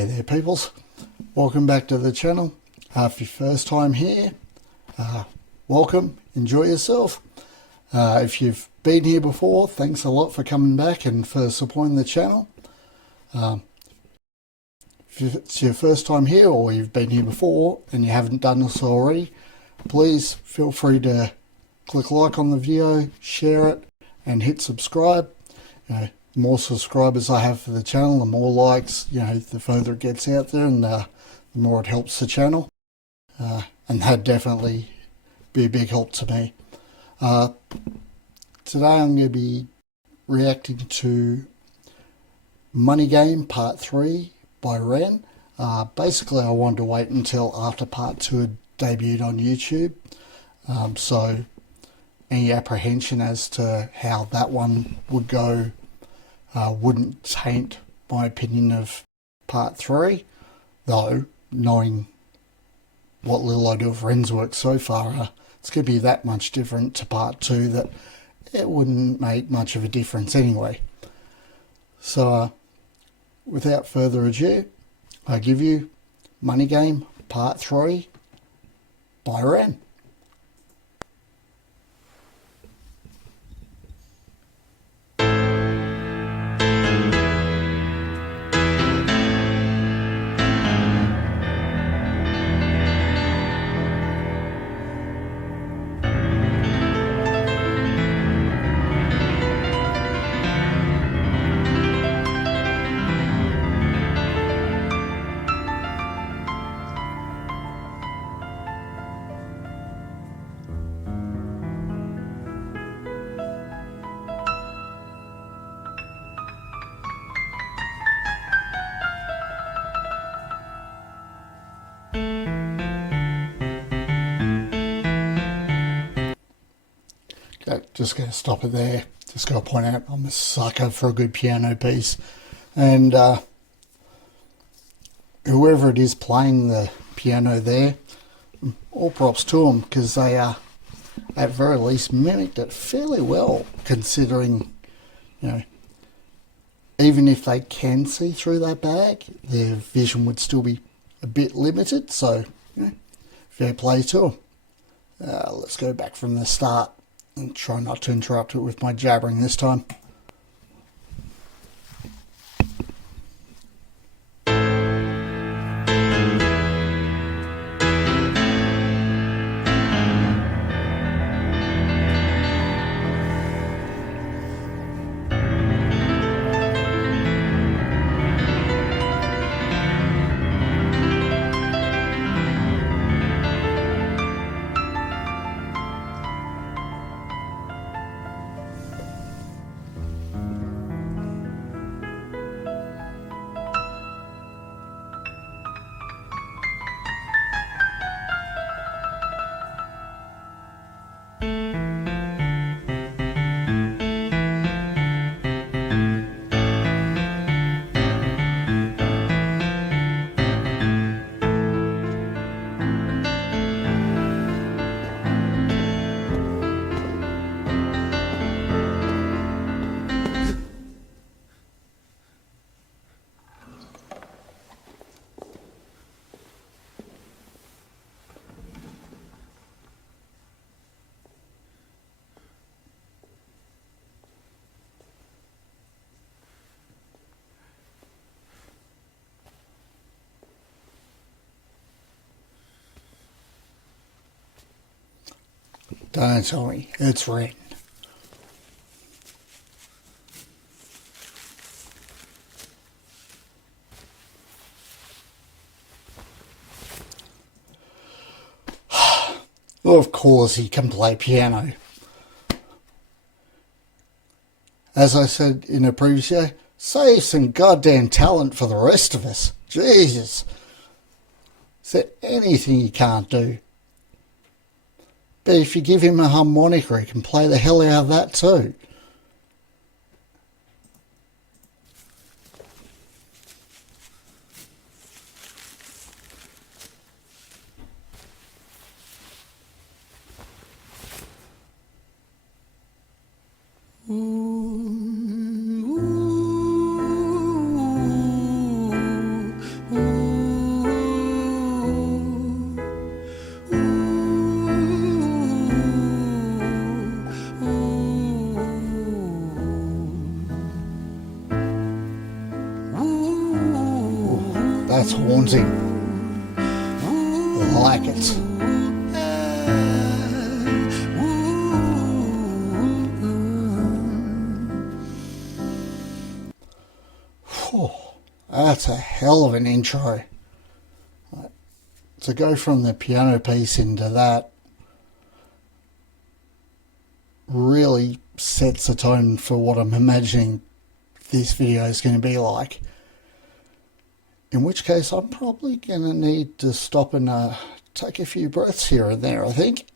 Hey there peoples, welcome back to the channel. If your first time here, welcome, enjoy yourself. If you've been here before, thanks a lot for coming back and for supporting the channel. If it's your first time here or you've been here before and you haven't done this already, please feel free to click like on the video, share it and hit subscribe. The more subscribers I have for the channel, the more likes, the further it gets out there and the more it helps the channel. And that'd definitely be a big help to me. Today I'm going to be reacting to Money Game Part 3 by Ren. Basically I wanted to wait until after Part 2 had debuted on YouTube. So any apprehension as to how that one would go wouldn't taint my opinion of Part 3, though knowing what little I do of Ren's work so far, it's going to be that much different to Part 2 that it wouldn't make much of a difference anyway. So without further ado, I give you Money Game Part 3 by Ren. Just going to stop it there. Just going to point out I'm a sucker for a good piano piece, and whoever it is playing the piano there, all props to them, because they at very least mimicked it fairly well, considering even if they can see through that bag, their vision would still be a bit limited. So fair play to them. Let's go back from the start and try not to interrupt it with my jabbering this time. Don't tell me, it's Ren. Well, of course he can play piano. As I said in a previous video, save some goddamn talent for the rest of us. Jesus. Is there anything he can't do? But if you give him a harmonica, he can play the hell out of that too. Ooh, ooh, ooh. It's haunting. I like it. Whew, that's a hell of an intro. To go from the piano piece into that really sets the tone for what I'm imagining this video is going to be like. In which case I'm probably going to need to stop and take a few breaths here and there, I think.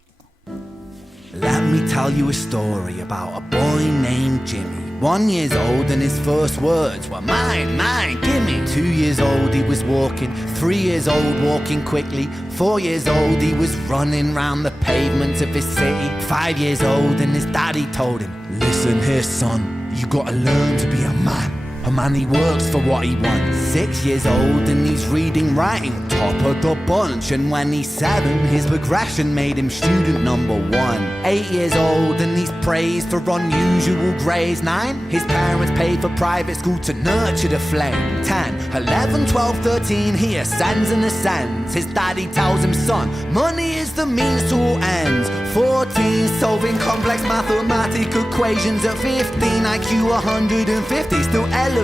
Let me tell you a story about a boy named Jimmy. 1 year old and his first words were mine, mine, gimme. 2 years old he was walking, 3 years old walking quickly. 4 years old he was running round the pavements of his city. 5 years old and his daddy told him, listen here son, you gotta learn to be a man. A man, he works for what he wants. 6 years old and he's reading, writing, top of the bunch. And when he's 7, his progression made him student number 1. 8 years old and he's praised for unusual grades. 9, his parents paid for private school to nurture the flame. 10, 11, 12, 13, he ascends and ascends. His daddy tells him, son, money is the means to all ends. 14, solving complex mathematical equations. At 15, IQ 150, still elevating.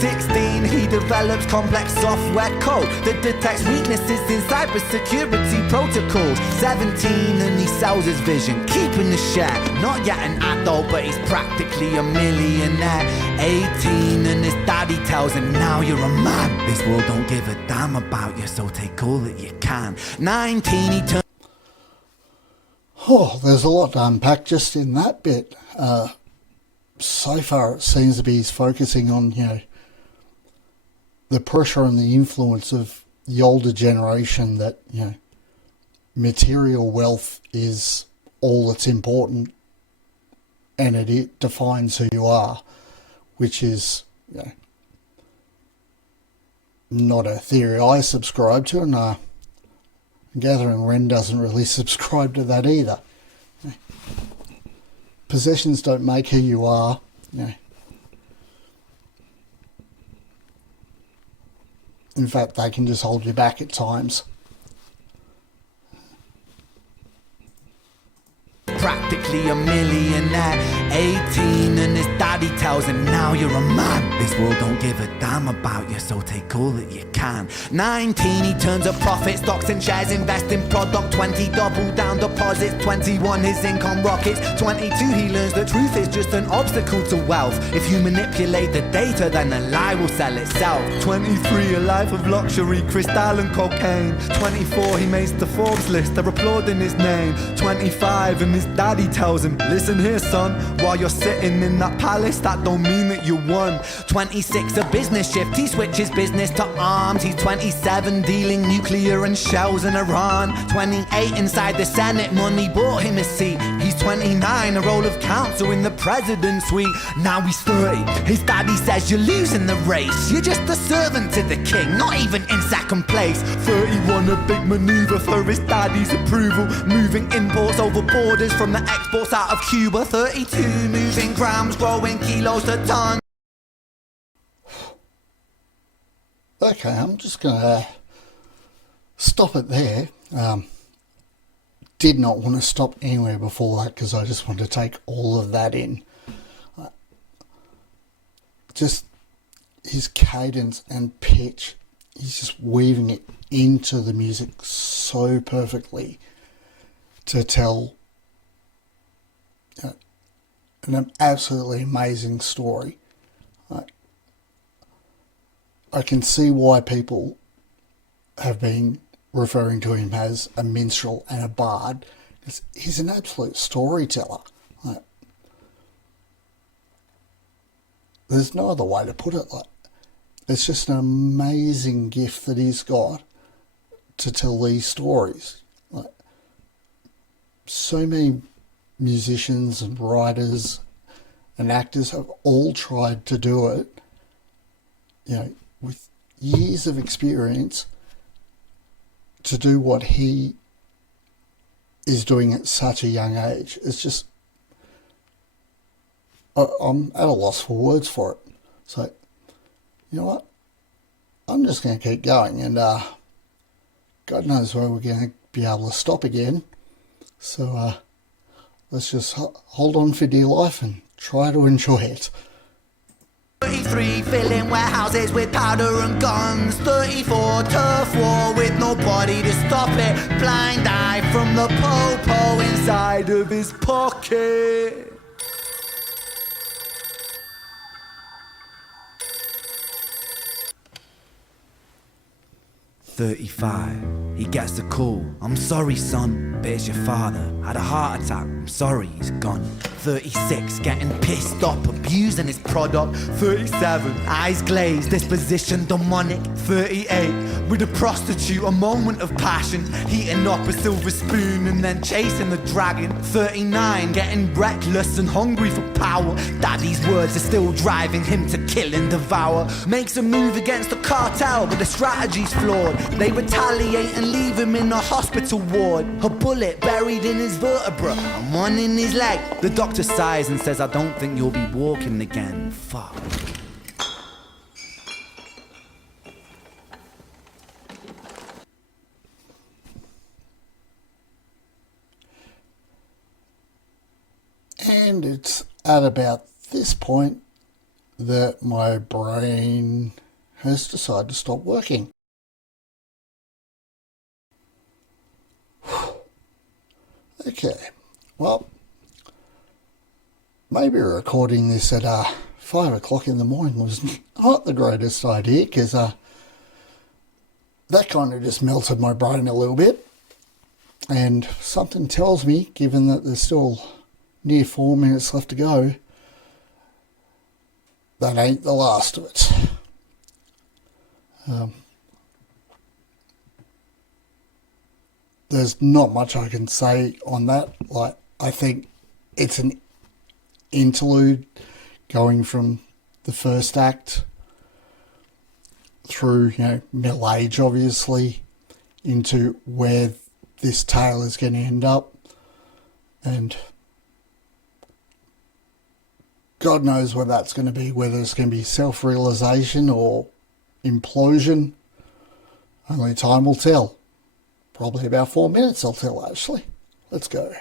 16, he develops complex software code that detects weaknesses in cybersecurity protocols. 17, and he sells his vision, keeping the share. Not yet an adult, but he's practically a millionaire. 18, and his daddy tells him, now you're a man. This world don't give a damn about you, so take all that you can. 19, he turns... Oh, there's a lot to unpack just in that bit. So far it seems to be he's focusing on, the pressure and the influence of the older generation that, material wealth is all that's important and it defines who you are, which is, not a theory I subscribe to, and I'm gathering Ren doesn't really subscribe to that either. Possessions don't make who you are. In fact, they can just hold you back at times. Practically a millionaire. 18, and his daddy tells him, now you're a man. This world don't give a damn about you, so take all that you can. 19, he turns a profit, stocks and shares, invest in product. 20, double down deposits. 21, his income rockets. 22, he learns the truth is just an obstacle to wealth. If you manipulate the data, then the lie will sell itself. 23, a life of luxury, crystal and cocaine. 24, he makes the Forbes list, they're applauding his name. 25, and his daddy tells him, listen here son, while you're sitting in that palace, that don't mean that you won. 26, a business shift, he switches business to arms. He's 27, dealing nuclear and shells in Iran. 28, inside the Senate, money bought him a seat. He's 29, a role of counsel in the president's suite. Now he's 30, his daddy says you're losing the race. You're just a servant to the king, not even in second place. 31, a big maneuver for his daddy's approval, moving imports over borders from the exports out of Cuba. 32, moving grams, growing kilos to tons. Okay, I'm just going to stop it there. Did not want to stop anywhere before that because I just want to take all of that in. Just his cadence and pitch, he's just weaving it into the music so perfectly to tell an absolutely amazing story. I can see why people have been referring to him as a minstrel and a bard. He's an absolute storyteller. There's no other way to put it. It's just an amazing gift that he's got to tell these stories. So many musicians and writers and actors have all tried to do it, with years of experience, to do what he is doing at such a young age. It's just, I'm at a loss for words for it. So, you know what? I'm just going to keep going, and God knows where we're going to be able to stop again. So let's just hold on for dear life and try to enjoy it. 33 filling warehouses with powder and guns. 34 turf war with nobody to stop it. Blind eye from the po-po inside of his pocket. 35, he gets the call. I'm sorry, son, but it's your father. Had a heart attack, I'm sorry, he's gone. 36, getting pissed off, abusing his product. 37, eyes glazed, disposition demonic. 38, with a prostitute, a moment of passion. Heating up a silver spoon and then chasing the dragon. 39, getting reckless and hungry for power. Daddy's words are still driving him to kill and devour. Makes a move against the cartel, but the strategy's flawed. They retaliate and leave him in a hospital ward. A bullet buried in his vertebra and one in his leg. The doctor sighs and says, I don't think you'll be walking again. Fuck. And it's at about this point that my brain has decided to stop working. Okay, well, maybe recording this at 5 o'clock in the morning was not the greatest idea, because that kind of just melted my brain a little bit. And something tells me, given that there's still near 4 minutes left to go, that ain't the last of it. There's not much I can say on that. Like, I think it's an interlude going from the first act through, middle age, obviously, into where this tale is going to end up. And God knows what that's going to be, whether it's going to be self-realization or implosion. Only time will tell. Probably about 4 minutes I'll tell, actually. Let's go.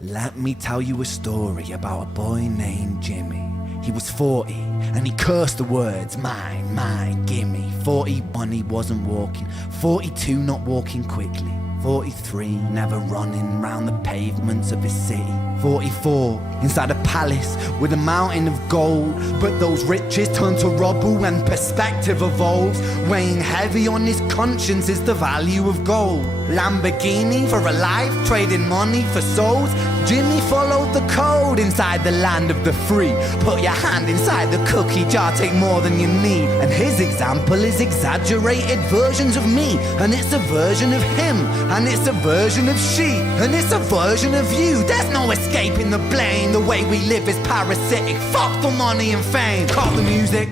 Let me tell you a story about a boy named Jimmy. He was 40 and he cursed the words, mine, mine, gimme. 41 he wasn't walking, 42 not walking quickly, 43 never running round the pavements of his city, 44 inside a palace with a mountain of gold. But those riches turn to rubble and perspective evolves. Weighing heavy on his conscience is the value of gold. Lamborghini for a life, trading money for souls. Jimmy followed the code inside the land of the free. Put your hand inside the cookie jar, take more than you need. And his example is exaggerated versions of me. And it's a version of him, and it's a version of she, and it's a version of you. There's no escaping the blame. The way we live is parasitic. Fuck the money and fame. Call the music.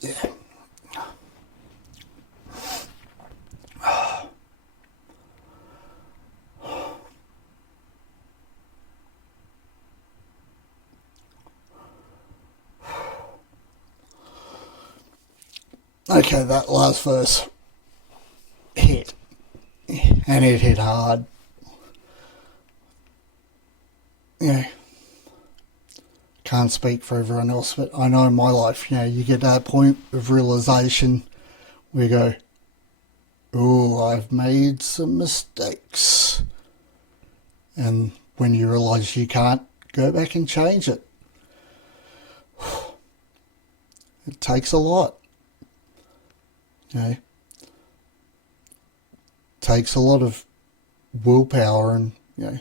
Yeah. Okay, that last verse hit, and it hit hard. Can't speak for everyone else, but I know in my life, you get that point of realization where you go, oh, I've made some mistakes. And when you realize you can't go back and change it, it takes a lot. You know, takes a lot of willpower and, you know,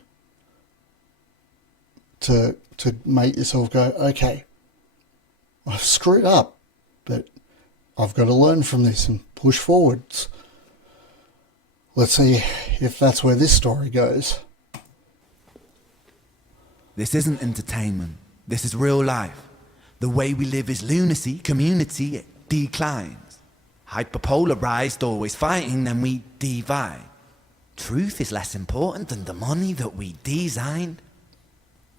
to make yourself go, okay, I've screwed up, but I've got to learn from this and push forwards. Let's see if that's where this story goes. This isn't entertainment. This is real life. The way we live is lunacy, community, it declines. Hyperpolarized, always fighting, then we divide. Truth is less important than the money that we designed.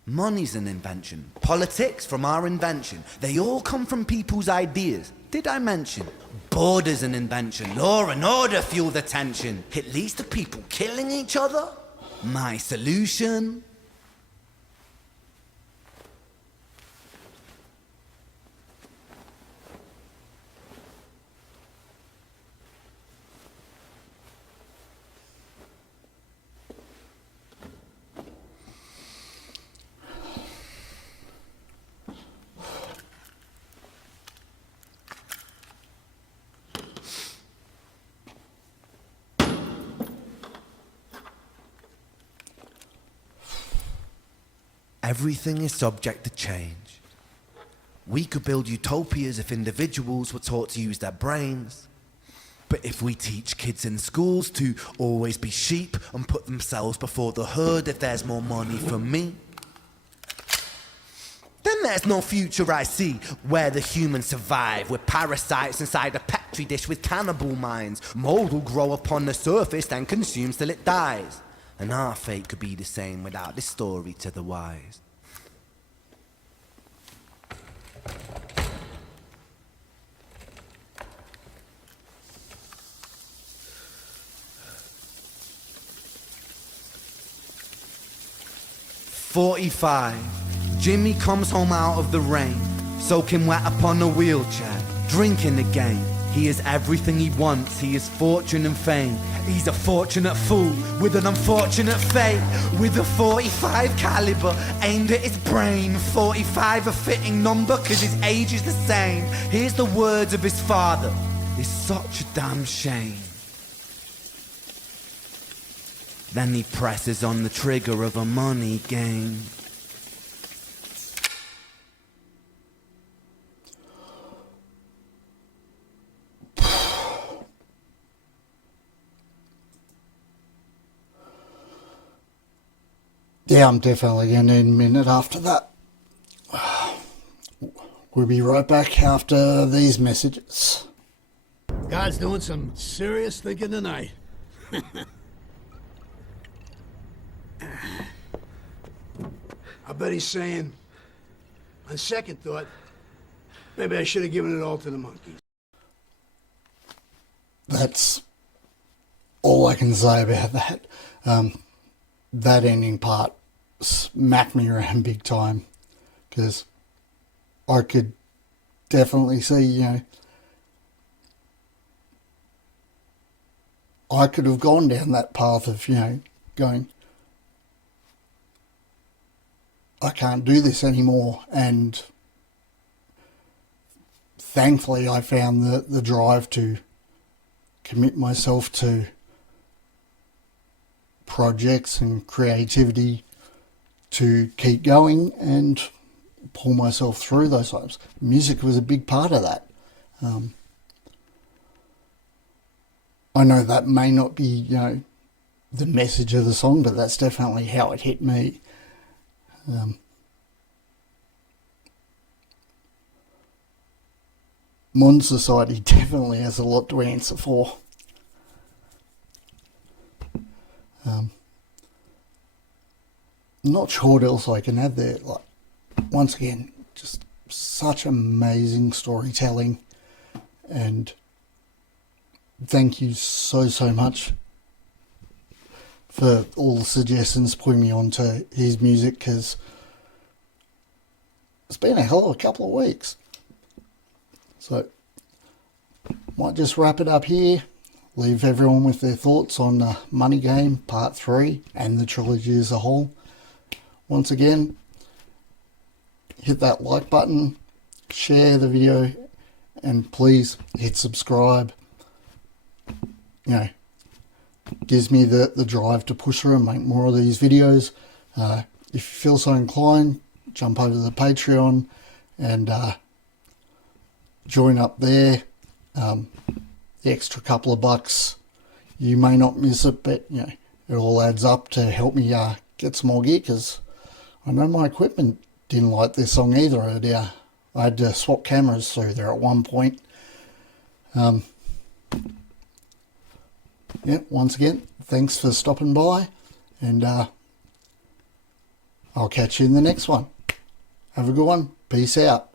Money's an invention. Politics from our invention. They all come from people's ideas. Did I mention? Border's an invention. Law and order fuel the tension. It leads to people killing each other. My solution? Everything is subject to change. We could build utopias if individuals were taught to use their brains. But if we teach kids in schools to always be sheep and put themselves before the herd if there's more money for me, then there's no future I see where the humans survive. We're parasites inside a petri dish with cannibal minds. Mold will grow upon the surface then consumes till it dies. And our fate could be the same without this story to the wise. "45. Jimmy comes home out of the rain, soaking wet upon a wheelchair, drinking again. He is everything he wants, he is fortune and fame. He's a fortunate fool with an unfortunate fate. With a 45 caliber aimed at his brain. 45 a fitting number cause his age is the same. Here's the words of his father, it's such a damn shame. Then he presses on the trigger of a money game. Yeah, I'm definitely going to need a minute after that. We'll be right back after these messages. God's doing some serious thinking tonight. I bet he's saying, on second thought, maybe I should have given it all to the monkeys. That's all I can say about that. That ending part smacked me around big time, because I could definitely see, you know, I could have gone down that path of, you know, going, I can't do this anymore. And thankfully I found the drive to commit myself to projects and creativity to keep going and pull myself through those times. Music was a big part of that. I know that may not be, you know, the message of the song, but that's definitely how it hit me. Modern society definitely has a lot to answer for. Not sure what else I can add there. Like, once again, just such amazing storytelling, and thank you so much for all the suggestions, putting me on to his music, because it's been a hell of a couple of weeks. So, might just wrap it up here. Leave everyone with their thoughts on Money Game Part 3 and the trilogy as a whole. Once again, hit that like button, share the video, and please hit subscribe. you know, gives me the drive to push through and make more of these videos. If you feel so inclined, jump over to the Patreon and join up there. The extra couple of bucks, you may not miss it, but you know, it all adds up to help me get some more gear, because I know my equipment didn't like this song either. I had to swap cameras through there at one point. Yeah, once again, thanks for stopping by, and I'll catch you in the next one. Have a good one. Peace out.